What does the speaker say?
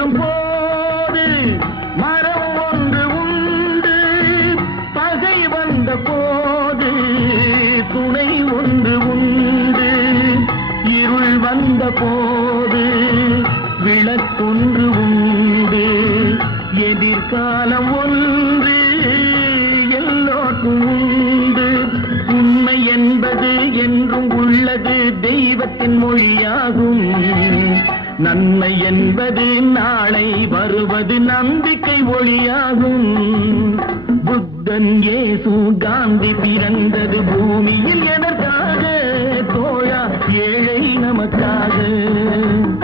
தோன்றும் போது மரம் ஒன்று உண்டு, பகை வந்த போது துணை ஒன்று உண்டு, இருள் வந்த போது விளக்கொன்று உண்டு, எதிர்காலம் ஒன்று எல்லோருக்கும் உண்டு. உண்மை என்பது என்றும் உள்ளது, தெய்வத்தின் மொழியாகும். நன்மை என்பது நாளை வருவது, நம்பிக்கை ஒளியாகும். புத்தன், இயேசு, காந்தி பிறந்தது பூமியில் எதற்காக? தோழா, ஏழை நமக்காக.